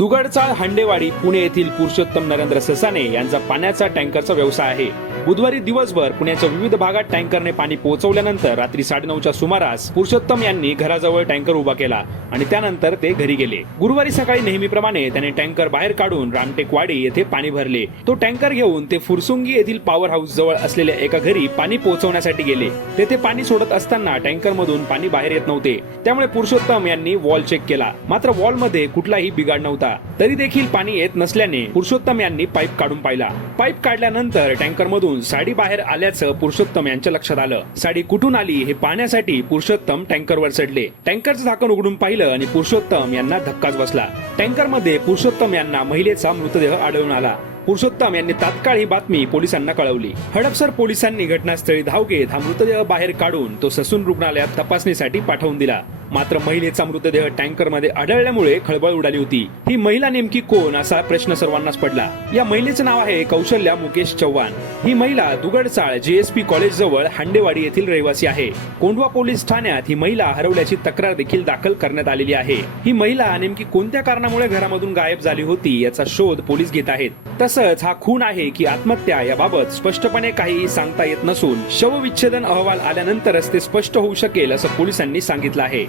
दुगडचाळ हांडेवाडी पुणे येथील पुरुषोत्तम नरेंद्र ससाने यांचा पाण्याचा टँकरचा व्यवसाय आहे. बुधवारी दिवसभर पुण्याच्या विविध भागात टँकरने पाणी पोहोचवल्यानंतर रात्री साडेनऊच्या सुमारास पुरुषोत्तम यांनी घराजवळ टँकर उभा केला आणि त्यानंतर ते घरी गेले. गुरुवारी सकाळी नेहमीप्रमाणे त्याने टँकर बाहेर काढून रामटेकवाडी येथे पाणी भरले. तो टँकर घेऊन ते फुरसुंगी येथील पॉवर हाऊस जवळ असलेल्या एका घरी पाणी पोहोचवण्यासाठी गेले. तेथे पाणी सोडत असताना टँकर मधून पाणी बाहेर येत नव्हते. त्यामुळे पुरुषोत्तम यांनी वॉल चेक केला. मात्र वॉलमध्ये कुठलाही बिघाड नव्हता. तरी देखील पाणी येत नसल्याने पुरुषोत्तम यांनी पाईप काढून पाहिला. पाईप काढल्यानंतर टँकर मधून साडी बाहेर आल्याचं पुरुषोत्तम यांच्या लक्षात आलं. साडी कुठून आली हे पाहण्यासाठी पुरुषोत्तम टँकरवर चढले. टँकरचं झाकण उघडून पाहिलं आणि पुरुषोत्तम यांना धक्काच बसला. टँकरमध्ये पुरुषोत्तम यांना महिलेचा मृतदेह आढळून आला. पुरुषोत्तम यांनी तात्काळ ही बातमी पोलिसांना कळवली. हडपसर पोलिसांनी घटनास्थळी धाव घेत हा मृतदेह बाहेर काढून तो ससून रुग्णालयात तपासणीसाठी पाठवून दिला. मात्र महिलेचा मृतदेह टँकरमध्ये आढळल्यामुळे खळबळ उडाली होती. ही महिला नेमकी कोण असा प्रश्न सर्वांनाच पडला. या महिलेचं नाव आहे कौशल्या मुकेश चव्हाण. ही महिला दुगडचाळ जेएसपी कॉलेज जवळ हांडेवाडी येथील रहिवासी आहे. कोंढवा पोलीस ठाण्यात ही महिला हरवल्याची तक्रार देखील दाखल करण्यात आलेली आहे. ही महिला नेमकी कोणत्या कारणामुळे घरामधून गायब झाली होती याचा शोध पोलीस घेत आहेत. तसंच हा खून आहे की आत्महत्या याबाबत स्पष्टपणे काहीही सांगता येत नसून शवविच्छेदन अहवाल आल्यानंतरच ते स्पष्ट होऊ शकेल असं पोलिसांनी सांगितलं आहे.